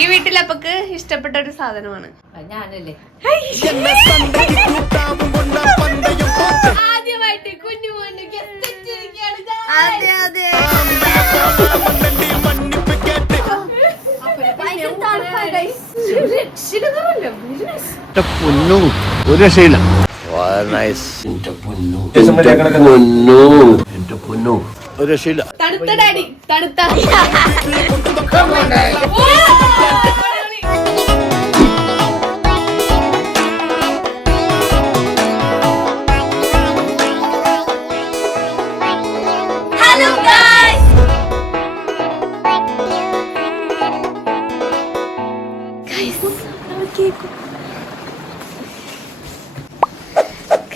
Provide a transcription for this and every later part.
ഈ വീട്ടിലപ്പക്ക് ഇഷ്ടപ്പെട്ട ഒരു സാധനമാണ്. ഞാനല്ലേ ആദ്യമായിട്ട് കുഞ്ഞുമോന് ഗസ്റ്റ് ഇട്ടിരിക്കുകയാണ്. അതെ അതെ ഒരു രക്ഷയില്ല. ഒരു രക്ഷയില്ല. തണുത്ത ഡാഡി തണുത്ത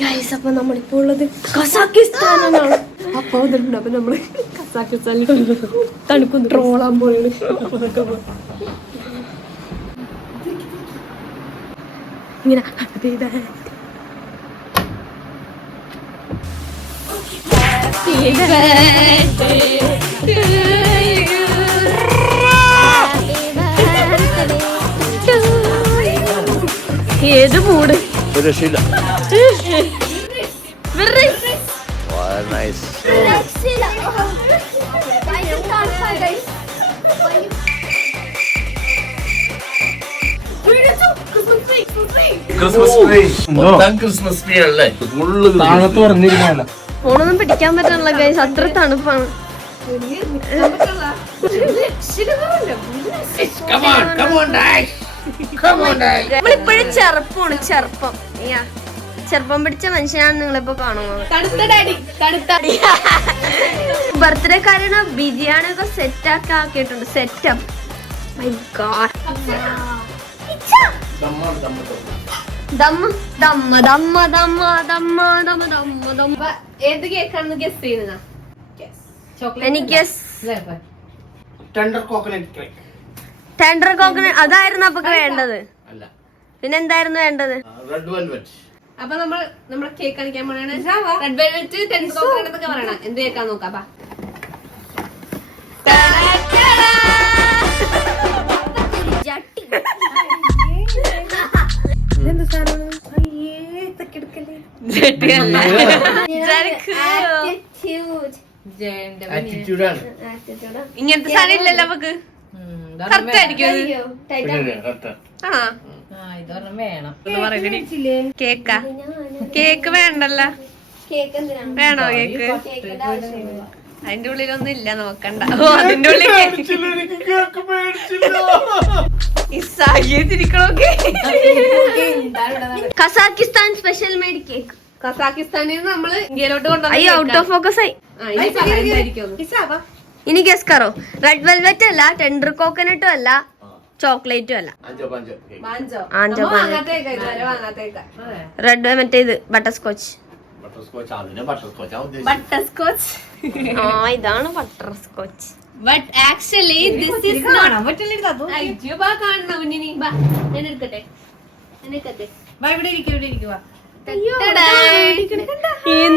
ഗൈസ്, അപ്പൊ നമ്മളിപ്പോ ഉള്ളത് കസാക്കിസ്ഥാനാണ്. അപ്പൊ അതുണ്ട്. അപ്പൊ നമ്മള് കസാക്കിസ്ഥാനിൽ തണുക്കുന്നു ട്രോളാൻ പോയാണ്. ഇങ്ങനെ ഏത് മൂട് ഒരു രക്ഷയില്ല. ക്രിസ്മസ് ട്രീ അല്ലേ? ഫോണൊന്നും പിടിക്കാൻ പറ്റാനുള്ള ഗൈസ്, അത്ര തണുപ്പാണ്. നമ്മളിപ്പോഴും ചെറുപ്പമാണ്. ചെറുപ്പം പിടിച്ച മനുഷ്യനാണ് നിങ്ങളിപ്പോ കാണുന്നത്. ബർത്ത്ഡേ കാരണം ബിരിയാണി ഒക്കെ സെറ്റ് ആക്കിയിട്ടുണ്ട്. സെറ്റപ്പ്. ഏത് കേക്കാണെന്ന് ഗസ് ചെയ്യുന്ന? ടെൻഡർ കോക്കനട്ട് അതായിരുന്നു അപ്പൊ വേണ്ടത്. പിന്നെന്തായിരുന്നു വേണ്ടത്? അപ്പൊ നമ്മളെ കേക്ക് കാണിക്കാൻ പോണാണ്. റെഡ് വെൽവെറ്റ്, ടെൻഡർ കോക്കനട്ട് എന്നൊക്കെ പറയണം. എന്ത് കേക്കാൻ നോക്കാം. ഇങ്ങനത്തെ സാധനം ഇല്ലല്ലോ നമുക്ക്. കറക്റ്റ് ആയിരിക്കും. കേക്കാ? കേക്ക് വേണ്ടല്ലോ. വേണോ കേക്ക്? അതിന്റെ ഉള്ളിലൊന്നും ഇല്ല, നോക്കണ്ട. ഓ, അതിന്റെ ഉള്ളിൽ കസാക്കിസ്ഥാൻ സ്പെഷ്യൽ മെയ്ഡ് കേക്ക്. കസാക്കിസ്ഥാനിൽ നിന്ന് നമ്മള് ഇന്ത്യയിലോട്ട് കൊണ്ടുവന്ന ഔട്ട് ഓഫ് ഫോക്കസ് ആയി. ഇനി ഗസ് കറോ. റെഡ് വെൽവെറ്റ് അല്ല, ടെൻഡർ കോക്കനട്ടും അല്ല, ചോക്ലേറ്റും അല്ല. റെഡ് മറ്റേ ഇത് ബട്ടർ സ്കോച്ച്. ആ, ഇതാണ് butterscotch. But actually this is not. അയ്യോ, ബാ കാണണം മുന്നിനി. ബാ, ഞാൻ എടുക്കട്ടെ.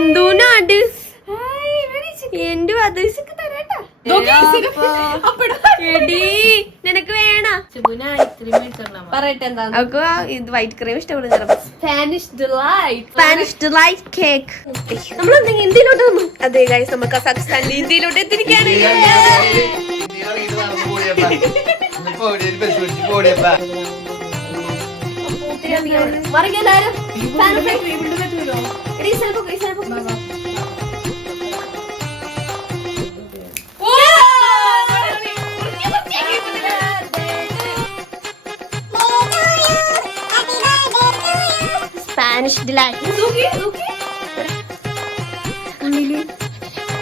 എന്തുനാട് എന്റെ നിനക്ക് വേണ പറയട്ടെ. എന്താ ഇത് വൈറ്റ് ക്രീം ഇഷ്ടപ്പെടുന്നു. Spanish delight cake. നമ്മളെന്തെങ്കിലും ഇന്ത്യയിലോട്ട് വന്നു. അതെ ഗൈസ്, നമ്മൾ കസാഖിസ്ഥാനിൽ ഇന്ത്യയിലോട്ട് എത്തിയിരിക്കുകയാണ്. മറികല്ലാരും സ്പാനിഷ് ഡിലൈറ്റ്.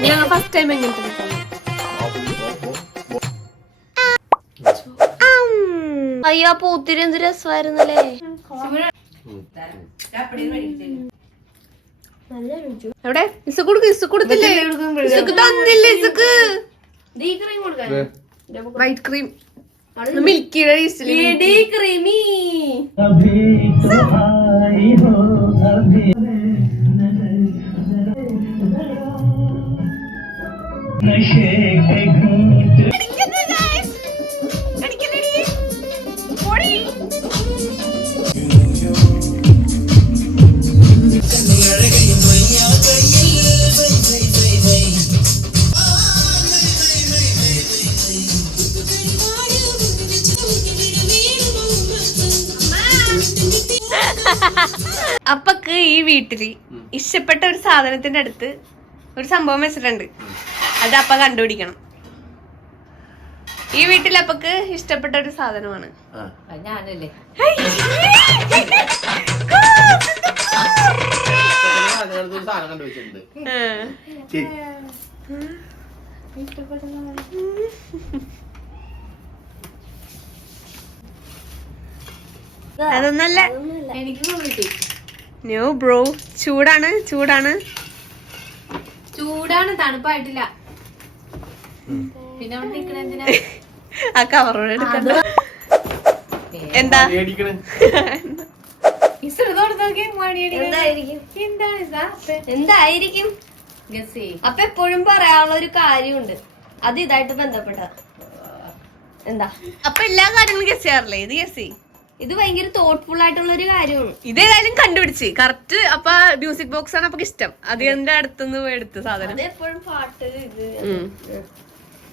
ഞങ്ങൾ ഫസ്റ്റ് ടൈം എങ്ങനത്തെ അയ്യോ, അപ്പൊ ഒത്തിരി എന്ത് രസമായിരുന്നല്ലേ. എവിടെ ഇസ് കൊടുത്തില്ലേ? വൈറ്റ് ക്രീം മിൽക്കിയുടെ ക്രീമി. അപ്പക്ക് ഈ വീട്ടില് ഇഷ്ടപ്പെട്ട ഒരു സാധനത്തിന്റെ അടുത്ത് ഒരു സംഭവം വെച്ചിട്ടുണ്ട്. അത് അപ്പ കണ്ടുപിടിക്കണം. ഈ വീട്ടിൽ അപ്പക്ക് ഇഷ്ടപ്പെട്ട ഒരു സാധനമാണ്. ഞാനല്ലേ സാധനം കണ്ടുവച്ചിട്ടുണ്ട്. അതൊന്നല്ല. എനിക്ക് കിട്ടി. നോ ബ്രോ, ചൂടാണ് ചൂടാണ് ചൂടാണ്, തണുപ്പായിട്ടില്ല. പിന്നെ അവിടെ നിക്കണ എന്തിനാ? ആ കവറോട് എടുക്കണ്ട. എന്താ എന്തായിരിക്കും? അപ്പൊ എപ്പോഴും പറയാനുള്ള ഒരു കാര്യമുണ്ട്, അത് ഇതായിട്ട് ബന്ധപ്പെട്ട. എന്താ? അപ്പൊ എല്ലാ കാര്യങ്ങളും ഗസ് ചെയ്യാറില്ലേ? ഇത് ഗസ് ചെയ്യും. ഇത് ഭയങ്കര തോട്ട്ഫുൾ ആയിട്ടുള്ള ഒരു കാര്യമാണ്. ഇതേതായാലും കണ്ടുപിടിച്ച് കറക്റ്റ്. അപ്പൊ മ്യൂസിക് ബോക്സ് ആണ് അപ്പൊ ഇഷ്ടം. അത് എന്റെ അടുത്തുനിന്ന് എടുത്ത സാധനം. എപ്പോഴും പാട്ട്.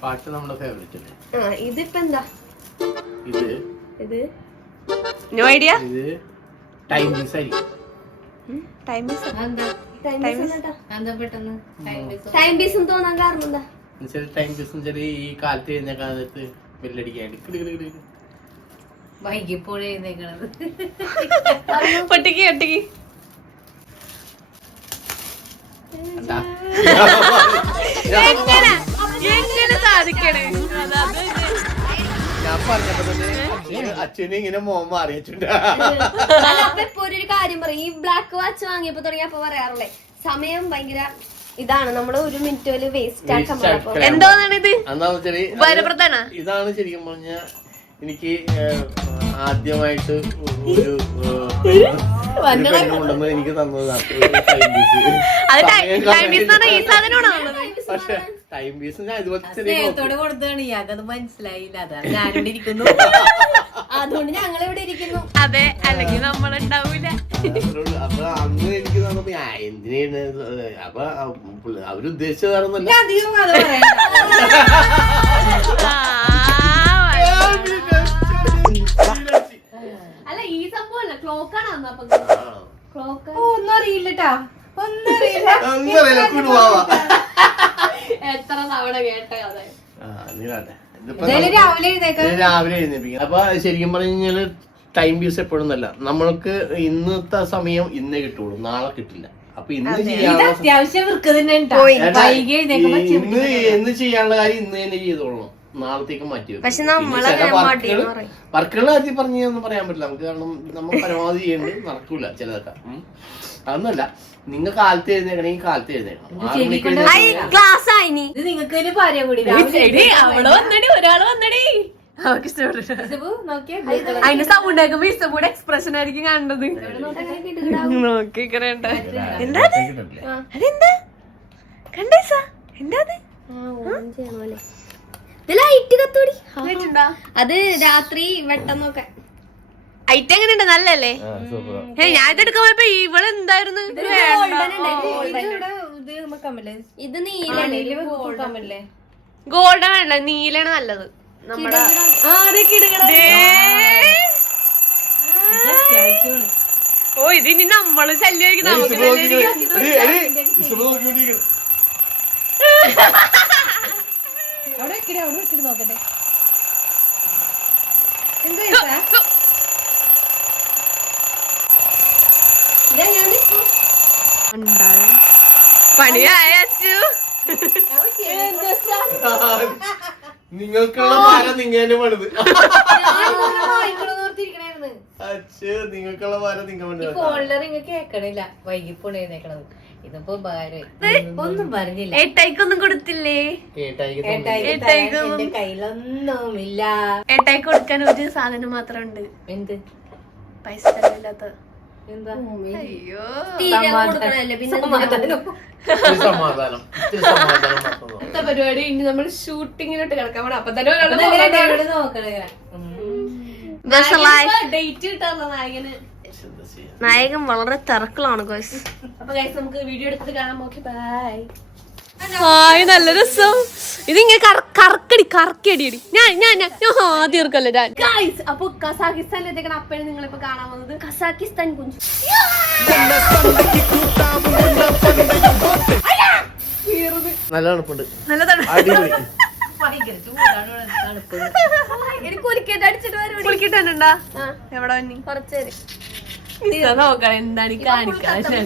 പാട്ട് നമ്മുടെ ഫേവറേറ്റ് അല്ലേ? ഇതിപ്പോ എന്താ? ഇത് നോ ഐഡിയ. ഇത് ടൈം പീസ് ആയിരിക്കും. ടൈം പീസ് പെട്ടെന്ന് ടൈം പീസ് തോന്നാൻ കാരണം എന്താ? ടൈം പീസ് ഈ കാലത്ത് കഴിഞ്ഞ കാലത്ത് ബെല്ലടിക്കാൻ വൈകിപ്പോഴേ എഴുന്നേക്കണത്. ഒട്ടിക്ക് ഒട്ടിക്ക്. എങ്ങനെ സാധിക്കണേ? ഞാൻ പറഞ്ഞപ്പോ തന്നെ അച്ഛനെ ഇങ്ങനെ മോൻ മാറിയിട്ടുണ്ട്. ഇപ്പൊ ഒരു കാര്യം പറയും, ഈ ബ്ലാക്ക് വാച്ച് വാങ്ങിയപ്പോ തുടങ്ങിയപ്പോ പറയാറില്ലേ, സമയം ഭയങ്കര ഇതാണ്, നമ്മള് ഒരു മിനിറ്റ് വേസ്റ്റ് ആക്കാൻ. എന്തോന്നാണ് ഇത്? ഉപകാരപ്രദാണ്. ഇതാണ് ശരിക്കും പറഞ്ഞ എനിക്ക് ആദ്യമായിട്ട് ഒരു പെണ്ണുണ്ടെന്ന് എനിക്ക് തന്നതാണ്. പക്ഷെ ടൈം പീസ് ഞാൻ സ്നേഹത്തോടെ കൊടുത്താണ്. ഇയാൾക്കത് മനസ്സിലായില്ല, അതാണ് ഞാനിവിടെ ഇരിക്കുന്നു. അതുകൊണ്ട് ഞങ്ങൾ ഇവിടെ ഇരിക്കുന്നു. അതെ, അല്ലെങ്കിൽ നമ്മളുണ്ടാവൂല. അപ്പൊ അന്ന് എനിക്ക് തന്നപ്പോ എന്തിനാണ് അപ്പൊ അവരുദ്ദേശിച്ചത് വേറൊന്നുമല്ല. അല്ല, ഈ സംഭവമല്ല, ക്ലോക്കാണ്. ഒന്നും അറിയില്ലട്ടാ, ഒന്നും അറിയില്ല. എത്ര തവണ കേട്ട കഥ. രാവിലെ എഴുന്നേപ്പിക്കും. അപ്പൊ ശരിക്കും പറഞ്ഞു കഴിഞ്ഞാല് ടൈം പീസ് എപ്പോഴും നല്ല. നമ്മൾക്ക് ഇന്നത്തെ സമയം ഇന്നേ കിട്ടുള്ളൂ, നാളെ കിട്ടില്ല. അപ്പൊ ഇന്ന് അത്യാവശ്യം ഇന്ന് ചെയ്യാനുള്ള കാര്യം ഇന്ന് തന്നെ ചെയ്തോളണം, നാളത്തേക്ക് മാറ്റി വെക്കും. പക്ഷെ വർക്കുകളുടെ കാര്യത്തിൽ പറഞ്ഞൊന്നും പറയാൻ പറ്റില്ല നമുക്ക്, കാരണം നമ്മൾ പരമാവധി ചെയ്യേണ്ടത് നടക്കൂല ചിലതൊക്കെ. അതൊന്നുമല്ല, നിങ്ങൾ കാലത്ത് എഴുന്നേക്കണമെങ്കിൽ കാലത്ത് എഴുന്നേക്കണം. ഒരാള് വന്നടി, അവർക്ക് ഇഷ്ടപ്പെട്ടു. അതിന്റെ സൗണ്ട് ആക്കുമ്പോ ഇഷ്ടപ്പെട്ട എക്സ്പ്രഷൻ ആയിരിക്കും കാണുന്നത്. നോക്കിക്കണ്ട. എന്താ അതെന്താ കണ്ടേ? എന്താ ലൈറ്റ് കത്തോടി. അത് രാത്രി വെട്ടന്നൊക്കെ ഐറ്റം എങ്ങനെയുണ്ട്? നല്ലല്ലേ? ഞാൻ ഇതെടുക്കാൻ പോയപ്പോ ഇവളെന്തായിരുന്നു? ഇത് നീലല്ലേ? ഗോൾഡൻ വേണ്ട, നീലാണ് നല്ലത്. നമ്മുടെ ഓ, ഇതിനി നമ്മള് ശല്യമായിരിക്കും. നമുക്ക് നോക്കട്ടെ. പണിയായ അച്ചു. നിങ്ങൾക്കുള്ള ഭാരം നിങ്ങൾ പണിത്. അച്ഛ നിങ്ങൾക്കുള്ള ഭാരം നിങ്ങൾ കേക്കണില്ല, വൈകിപ്പോണ് എഴുന്നേക്കണത്. ഇതിപ്പോ ഒന്നും പറഞ്ഞില്ല. ഏട്ടായിക്കൊന്നും കൊടുത്തില്ലേ? കയ്യിലൊന്നുമില്ല. ഏട്ടായി കൊടുക്കാൻ ഒരു സാധനം മാത്രം ഉണ്ട്. എന്ത്? പൈസ ഇല്ലാത്ത. അയ്യോ, പരിപാടി ഇനി നമ്മൾ ഷൂട്ടിങ്ങിലോട്ട് കിടക്കാൻ വേണം. അപ്പൊ തന്നെ ഡേറ്റ് കിട്ടാറുള്ള നായകന്. നായകൻ വളരെ തിരക്കിലാണ് ഗോയ്സ്. അപ്പൊ ഗൈസ് നമുക്ക് വീഡിയോ എടുത്തിട്ട് കാണാം. Okay, by. ഹായ് നല്ല രസം. ഇതിങ്ങനെ കറക്കടി ഞാൻ ആദ്യം തീർക്കല്ലേ ഞാൻ. അപ്പൊ കസാഖിസ്ഥാനിലെത്തിക്കണ അപ്പഴാണ് നിങ്ങളിപ്പോ കാണാൻ വന്നത്. കസാഖിസ്ഥാൻ കുഞ്ചു നല്ല തണുപ്പുണ്ട്. നല്ല അടിപൊളി. കുളിക്കിട്ടുണ്ടാ എവിടെ കുറച്ചേര് നോക്കണം എന്താണ് കാണിക്കാണത്.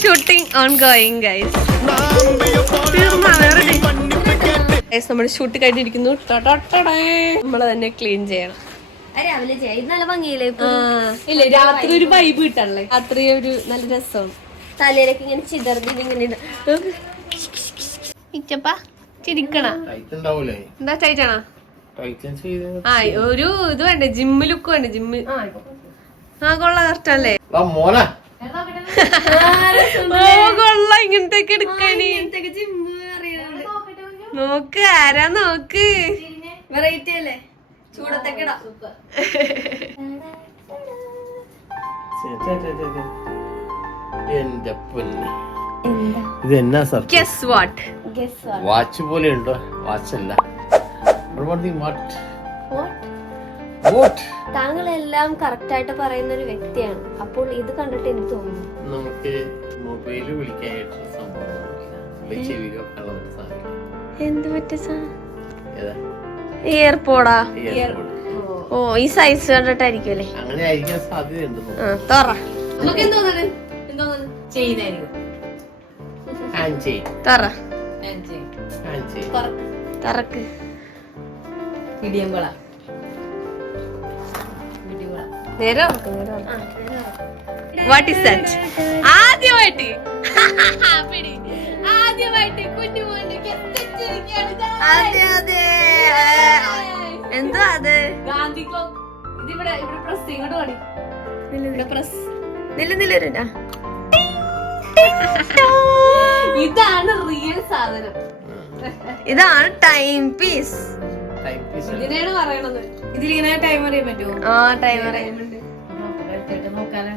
Shooting on going guys. നമ്മുടെ ഷൂട്ട് കഴിഞ്ഞിരിക്കുന്നു. നമ്മള് തന്നെ ക്ലീൻ ചെയ്യണം. രാവിലെ ചെയ്യാം. നല്ല ഭംഗിയില്ലേ? ഇല്ല രാത്രി ഒരു വൈബ് കിട്ടണല്ലേ. രാത്രി ഒരു നല്ല രസമാണ്. തലയിലേക്ക് ഇങ്ങനെ ചിതർന്ന് ഇങ്ങനെ ഇച്ചപ്പാ ചിരിക്കണ എന്താ ടൈറ്റാണോ? ആ ഒരു ഇത് വേണ്ടേ, ജിമ്മ് ലുക്ക് വേണ്ടേ? ജിമ്മ് കൊള്ള കറക്റ്റല്ലേ? കൊള്ള ഇങ്ങനത്തെയൊക്കെ എടുക്കാന്. നോക്ക് ആരാ നോക്ക്. വെറൈറ്റി അല്ലേ? ചൂടത്തൊക്കെ ഇടാം. എന്റെ പൊന്നെ ഇത് എന്നാ സർ? Guess what? വാച്ച് പോലെ ഉണ്ടോ? വാച്ചല്ല. താങ്കളെല്ലാം കറക്റ്റ് ആയിട്ട് പറയുന്ന ഒരു വ്യക്തിയാണ്. അപ്പോൾ ഇത് കണ്ടിട്ട് എനിക്ക് തോന്നുന്നു നമുക്ക് മൊബൈല് വിളിക്കാനായിട്ട് സംഭവം എന്ത് പറ്റിയ എയർപോർട്ടാ? ഓ ഈ സൈസ് കണ്ടിട്ടായിരിക്കും അല്ലേ? അങ്ങനെ ആയിരിക്കാൻ സാധ്യതയുണ്ട്. തുറ നമുക്ക് എന്തോന്നു തറക്ക് നേരെ വാട്ട് ഇസ് ദാറ്റ്? ആദ്യമായിട്ട് എന്തോ അത് ഗാന്ധി ക്ലോക്ക്. ഇതിവിടെ പ്രസ് ഇങ്ങോട്ട് പാടി. ഇതാണ് റിയൽ സാധനം. ഇതാണ് ടൈം പീസ്. ഇതിനാണ് പറയണത്. ഇതിലിങ്ങനെ ടൈം അറിയാൻ പറ്റുമോ? ആ ടൈം അറിയാൻ നോക്കാലോ.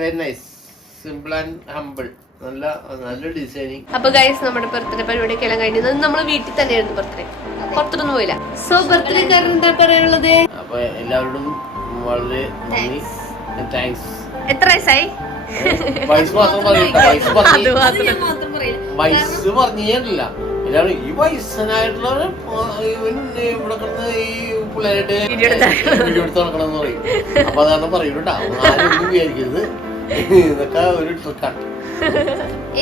Very nice, simple and humble. നല്ല ഡിസൈനിങ്. അപ്പൊ ഗൈസ് നമ്മുടെ ബർത്ത്ഡേ പരിപാടിയൊക്കെ എല്ലാം കഴിഞ്ഞത് നമ്മൾ വീട്ടിൽ തന്നെയായിരുന്നു ബർത്ത്ഡേ, പുറത്തൊന്നും പോയില്ല. സോ ബർത്ത്ഡേ കാര്യം എന്താ പറയാനുള്ളത്? അപ്പൊ എല്ലാവരോടും വളരെ നന്ദി, താങ്ക്സ്. എത്ര വയസ്സായി? വയസ്സ് മാത്രം പറയണ്ട, വയസ്സ് പറഞ്ഞില്ല. എല്ലാവരും ഈ വയസ്സനായിട്ടുള്ളവര് ഇവൻ ഇവിടെ കിടന്ന് ഈ പിള്ളേരായിട്ട് വീഡിയോ എടുത്ത് നടക്കണമെന്ന് പറയും. അപ്പൊ അതാണ് പറയൂട്ടാ, ആരും വിചാരിക്കരുത്, ഇതൊക്കെ ഒരു ട്രിക്കാണ്.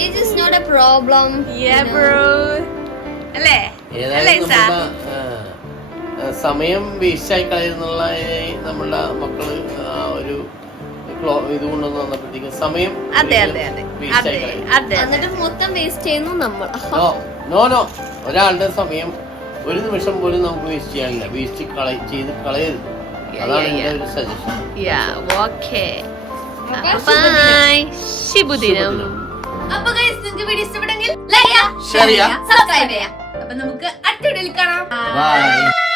Age is not a problem. Yeah bro. അല്ലേ? സമയം വേസ്റ്റായി കളയുന്നുള്ള നമ്മളുടെ മക്കള് ഒരു ഇതുകൊണ്ടെന്ന് വന്നപ്പോഴത്തേക്കും സമയം എന്നിട്ട് മൊത്തം വേസ്റ്റ് ചെയ്യുന്നു നമ്മൾ. നോ ഒരാളുടെ സമയം ഒരു നിമിഷം പോലും നമുക്ക് വേസ്റ്റ് ചെയ്യാനില്ല. വേസ്റ്റ് ചെയ്ത് കളയരുത്. അതാണ് എന്റെ ഒരു സജഷൻ. ശുഭദിനം. അപ്പൊ ഗൈസ് നിങ്ങൾക്ക് വീഡിയോ ഇഷ്ടപ്പെട്ടെങ്കിൽ ലൈക്ക് ചെയ്യുക, ഷെയർ ചെയ്യുക, സബ്സ്ക്രൈബ് ചെയ്യുക. അപ്പൊ നമുക്ക് അടുത്ത വീഡിയോയിൽ കാണാം. ബൈ.